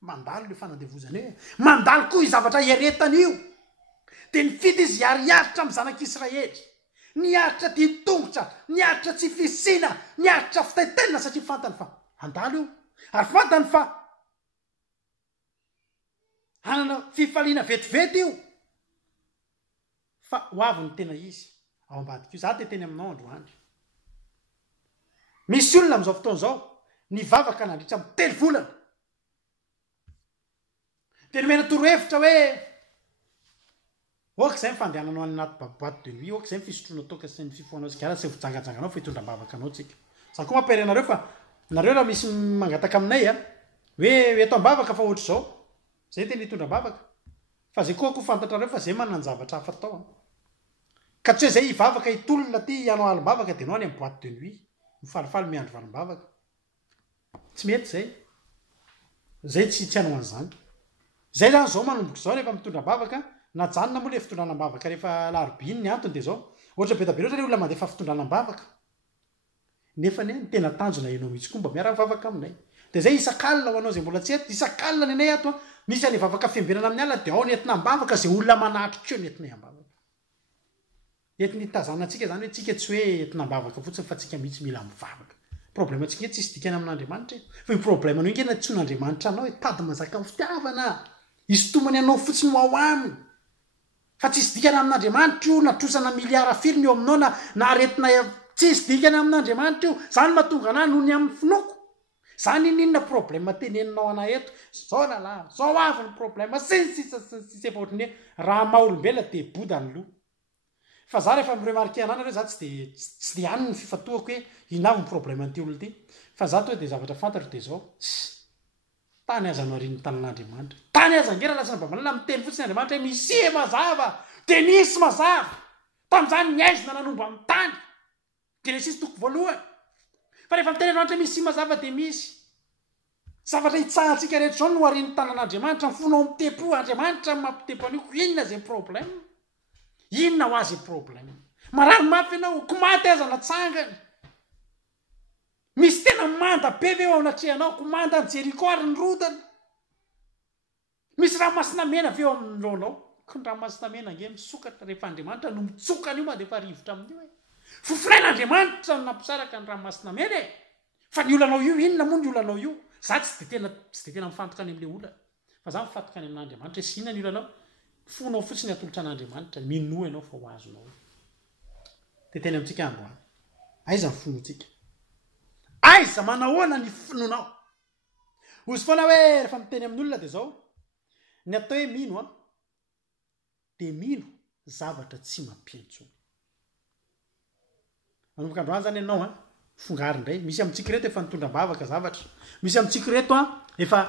mandalo le fanandevozana eo mandalo koa izavatra heretana io de nifidy izy hiariaritra amin'ny zanak'Israely niaritra ty tongotra niaritra tsy fisina niaritra fitaitenina satria fantany fa andalo io ary fantany fa hanana fifaliana vetivety io fa ho avy ny tena izy ao ambadika io za de teny aminao androany misy olona am'izao fotoana zao nivavaka nandritra amin'ny 3 volana de nomena torohevitra hoe oka zay mifandehananao any anaty boîte de nuit oka zay fisotroana toka sy ny fifoanao sigara sy vojangajanganao fa hitondram-bavaka anao tsika za koa mampere anareo fa nareo raha misy mangataka aminay hoe eto am-bavaka fa ohatra zao zay tena hitondram-bavaka fa zay koa fantatrareo fa zay manana ny zavatra hafa tao ka tsy hoe zay hivavaka hitolona ty ianao alim-bavaka de anao any amin'ny boîte de nuit mifalifaly miandro valim-bavaka tsy mety zay tsy anao an'izany zay zany zao manomboka zao rehefa mitondram-bavaka na janona moa le fitondranam-bavaka rehefa larobiny ny antony de zao ohatra be tabe loatra le olona mandefa fitondranam-bavaka nefa ny tena tanjona ianao mihitsy koa mba miara-mivavaka aminay de zay isan-kalina ho anao zay mbola tsy eto isan-kalina ny anay ato misy any vavaka fiambenana amin'ny alina de ao nentina am-bavaka zay olona manatrikeo nentinay am-bavaka entiny tazanantsika zany hoe tsika tsy hoe entina am-bavaka fotsiny fa tsika mihitsy mila mivavaka problème tsika tsisy dikany amin'Andriamanitra fa io problème anao ingena tsy n'Andriamanitra anao hoe tady mazaka ny fitiavana izy tomany anao fotsiny ho ao aminy fa tsisy dikany amin'Andriamanitra io natrosana miliara firiny eo aminao na aretina tsisy dikany amin'Andriamanitra io zany mahatonga anahy noho ny amin'ny finoko zany ininona problème teneninao ana eto zao lalahy zao avy ny problème sisy efa ohatrany hoe raha maha-olombelona de boda ny loha fa za rehefa miremarke anana reo za tsy de any ny fifatoako hoe inavy ny problème an'ity olona ty fa za to de zavatra fantatro de zao tany aza no ariny tanan'Andriamanitra tany aza ngera lasana babalala miteny fotsiny Andriamanitra hoe misy mazava de nisy mazava tam'izany niaizina nanomba amin'ny tany Genesis 1 fa rehefa miteny Andriamanitra misy mazava de misy zavatra hitsahantsika rehetra zao no ariny tanan'Andriamanitra mifonao mitepo Andriamanitra mampitepo anio inona zay problème inona ho azy problème marano mafy ianao komaty aza natsangany misy tena manda be ve eo anatrehanao komanda ny Jeriko ary ny rodana misy ranomasina mena ve eo amin'loanao ko ny ranomasina mena nge misokatra rehefa Andriamanitra no mitsokana io ma de efa rivotra amin'io fofinain'Andriamanitra no nampisaraka ny ranomasina mena fa ny olanao io inona moa ny olanao io za tsy de tena mifantoka any amin'le olana fa za mifantoka any amin'Andriamanitra sy inona ny olanao fonao fotsiny atolotra an'Andriamanitra minoa ianao fa ho azonao de teny amintsika androany aiza ny fonotsika aiza manahoana ny finonao ozy foana hoe rehefa miteny amin'olona de zao ny atao hoe mino de mino zavatra tsy mampiantsona manomboka androany zany ianao fongary indray misy amintsika reto efa nitondram-bavaka zavatra misy amintsika reto efa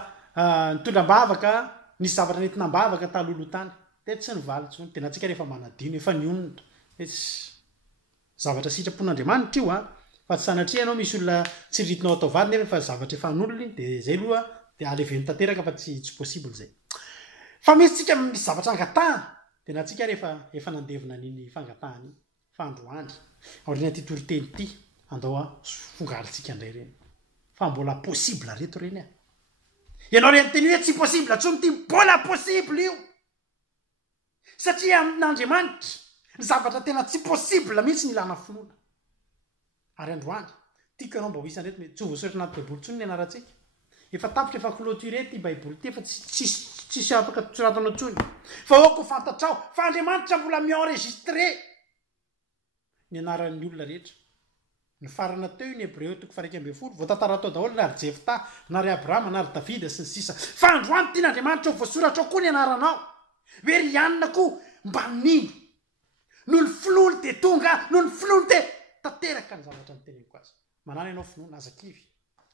nitondram-bavaka nisy zavatra nentinam-bavaka talolo tany de tsy nivaly tsony tena atsika rehefa manadino efa nionitra de tsy zavatra sitrapon'Andriamanitra io fa tsy sanatria ianao misy olona tsy ritinao atao vady nefa zavatra efa n'olona de zay loha de aleveny tanteraka fa tsy possible zay fa misy tsika misy zavatra angatahana de na atsika rehefa efa nandevina niny fangatahany fa androany aorina ty toriteny ty andao fongaritsika indray reny fa mbola possible reto reny ianao reny teny hoe tsy possible tsony ty mbola possible io satria amin'Andriamanitra ny zavatra tena tsy possible mihitsy ny ilana finoana ary androany tiako ianao mba ho isanreto tsy ho voasoratra anaty baiboly tsony ny anaratsika efa tapitra efa clôturé ty baiboly ty efa tsisy afaka tsoratanao tsony fa oko fantatrao fa Andriamanitra mbola mi-enregistré ny anaran'ny olona rehetra ny farana teo ny hebreo toko faraika ambe folo voatantara tao daholo na ry jefta na ry abrahama na ry davida sy ny sisa fa androany tian'andriamanitra ao voasoratra ao koa ny anaranao hoe ry anina koa mba nino no ny finoany de tonga no ny finoany de tanteraka ny zavatra ny teneniko azy manana ianao finoana azakivy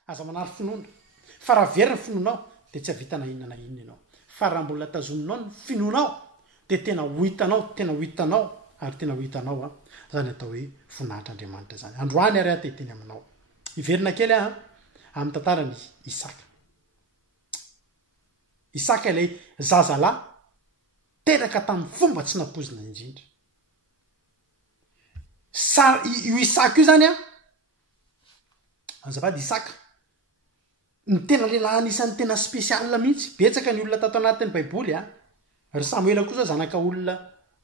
aza manary finoana fa raha very ny finoanao de tsy havita na inona na inona ianao fa raha mbola tazominao ny finoanao de tena ho hitanao ary tena ho hitanao a zany atao hoe voninahitr'andriamanitra zany androany ary ateteny aminao iverina kely a amin'ny tantarany isaka ilay zazalahy teraka tamin'ny fomba tsy napozina indrindra io isaka io zany a azafady isaka ny tena lehilahy anisan'ny tena spesiala mihitsy betsaka ny olona tato anatin'ny baiboly a ry samoela koa zao zanaka olona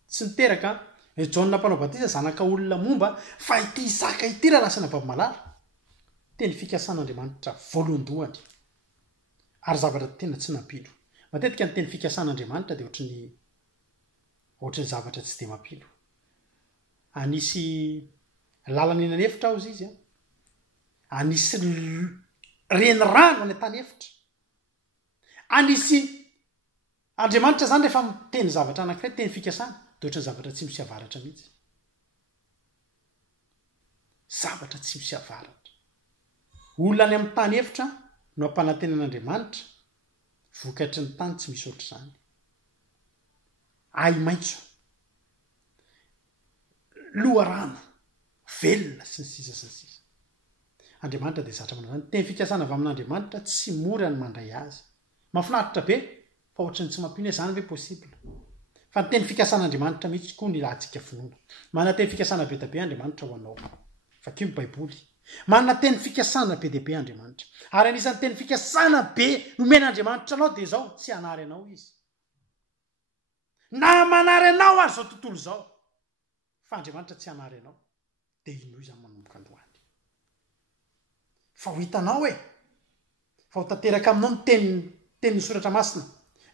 tsy niteraka jona mpanao batisa zanaka olona momba fa ity isaka ity raha lasana babimalala teny fikasan'andriamanitra voalohandohany ary zavatra tena tsy nampilo matetika ny teny fikasan'andriamanitra de ohatrany zavatra tsy de mampilo anisy lalana eny anefitra ao izy anisy reny rano any tany efitra anisy andriamanitra zany rehefa miteny zavatra anankiray teny fikasana de ohatrany zavatra tsy misy avaratra mihitsy zavatra tsy misy avaratra olona any amin'ny tany efitra no ampanantenan'andriamanitra vokatry ny tany tsy misy ohatr' zany ay maitso loharano velona sy ny sisa andriamanitra de zatra manao zany teny fikasana avy amin'andriamanitra tsy mora ny mandray azy mahafinaritra be fa ohatrany tsy mampino zany hoe possible fa ny teny fikasan'andriamanitra mihitsy koa ny lahantsika finoana manana teny fikasana be dabe andriamanitra ho anao fa kio ny baiboly manana teny fikasana be deabe andriamanitra ary anisan'ny teny fikasana be nomen'andriamanitra anao de zao tsy hanary anao izy na manary anao ary zao tontolo zao fa andriamanitra tsy hanary anao de ino izany manomboka androany fa ho hitanao fa ho tanteraka aminao ny teny soratra masina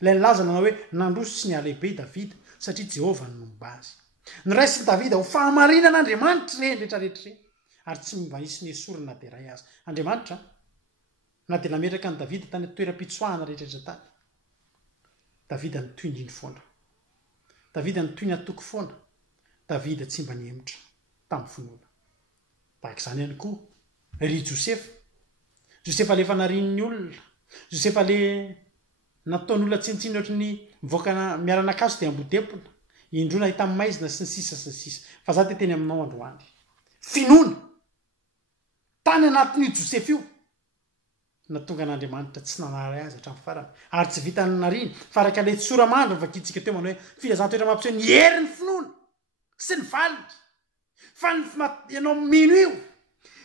ilay nilaza nanao hoe nandroso sy nialehibe i davida satria jehova ny nomba azy ny raisiny davida ho fahamarinan'andriamanitra reny rehetrarehetra reny ary tsy mba hisy ny esorina de ray azy andriamanitra na de nametraka ny davida tany toeram-pitsoahana rehetrarehetra tany davida ny toy indrindro foana davida ny toy ny atoko foana davida tsy mba niemotra tamin'ny finoana tahaka izany ihany koa ry josefa le fanarin'ny olona josefa le nataony olona tsinitsiny ohatry ny mivoaka miaranakazo de ambodepona indrona hitam'ny maizina sy ny sisa fa za te teny aminao androany finoana tany anatin'io josefy io na tonga an'andriamanitra tsy nanary azy hatramin'ny farany ary tsy vitany nariny fa raka le tsoramandro vakitsika teo manao hoe filazantoetra mampiseho ny hery ny finoana sy ny valiny fa ianao mino io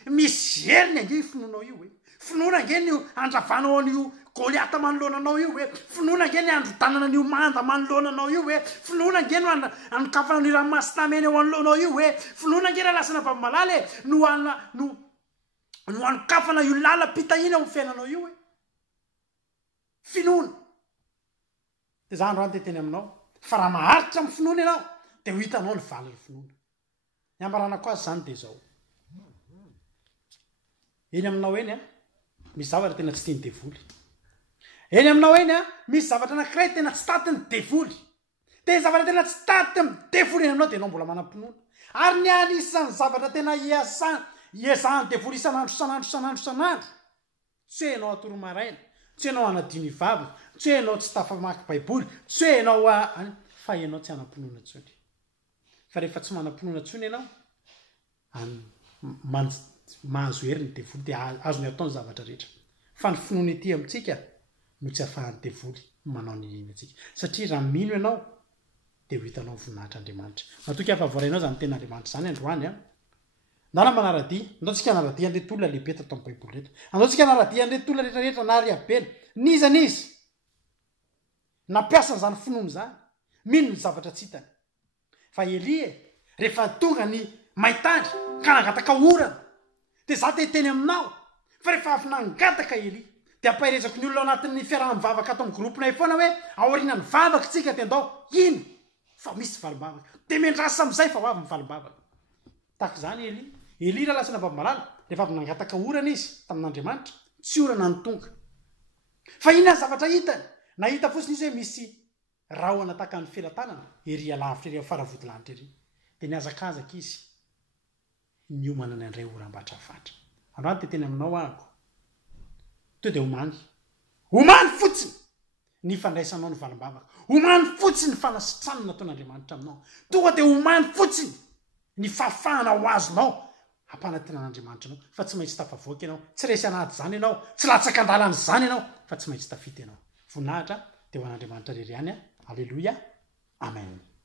misy heriny ange finoanao io finoana ange ny andravanao an'io goliata manoloananao io finoana ange ny andro tanana n'io manda manoloananao io finoana ange no anokafana ny ranomasinameny eo anoloanao io finoana ange raha lasana babimalala no anokafana io lala pitahina ao amin'ny fiainanao io finoana de za androany teteny aminao fa raha maharitra amin'ny finoana ianao de ho hitanao ny vala ny finoana ny ambaranako azy zany de zao eny aminao eny misy zavatra tena tsy tiany devoly eny aminao eny misy zavatra anankiray tena tsy tatiny devoly de zavatra tena tsy taty amin'ny devoly eny aminao de anao mbola manam-pinoana ary ny anisan'ny zavatra tena iezahany devoly isan'andro tsy hoe ianao atoro-maraina tsy ianao anadiny vavaka tsy hoe ianao tsy tafamaky baiboly tsy hoe ianao fa ianao tsy hanam-pinoana tsony fa rehefa tsy manam-pinoana tsony ianao mahazo hery ny devoly de azony ataony zavatra rehetra fa ny finoana ety amintsika no tsy hahafahan'ny devoly manao ny iny atsika satria raha mino ianao de ho hitanao voninahitr'andriamanitra matoky afa voarainao zany ten'andriamanitra zany androany ndana manaradia andaotsika anaradia an'reto olona lehibe tato amin'ny baiboly rehetra andaotsika anaradia an'reto olona rehetrarehetra na ryabena nizanizy nampiasany zany finoana zany mino ny zavatra tsy hitany fa elia rehefa tonga ny maitany ka nangataka orana de za te teny aminao fa rehefa avy nangataka elia de ampairezako ny olona anatin'ny fiaraha-mivavaka ato amin'ny gropona foana hoe aoriana ny vavaka tsika te andao ino fa misy valim-bavaka de mendrasa am'izay fa ho avy ny valim-bavaka tahaka zany elia elira lasana vavimalala rehefa avy nangataka orana izy tamin'andriamanitra tsy orana ny tonga fa ina ny zavatra hitany nahita fotsiny izy hoe misy rahoana taka ny felatanana ery alavitra ery faravodilanitra ery de niazakazaka izy niomana ny andray oram-batra vatra androany te teny aminao ahako to de omany fotsiny ny fandraisanao ny valim-bavaka omany fotsiny ny fanasitranana nataon'andriamanitra aminao tonga de omany fotsiny ny fafahana ho azonao hampanantenan'andriamanitra anao fa tsy maintsy tafavoaka ianao tsy resy anaty zany ianao tsy latsaka andalany zany ianao fa tsy maintsy tafita ianao voninahitra de ho an'andriamanitra rery ihany a alleloia amen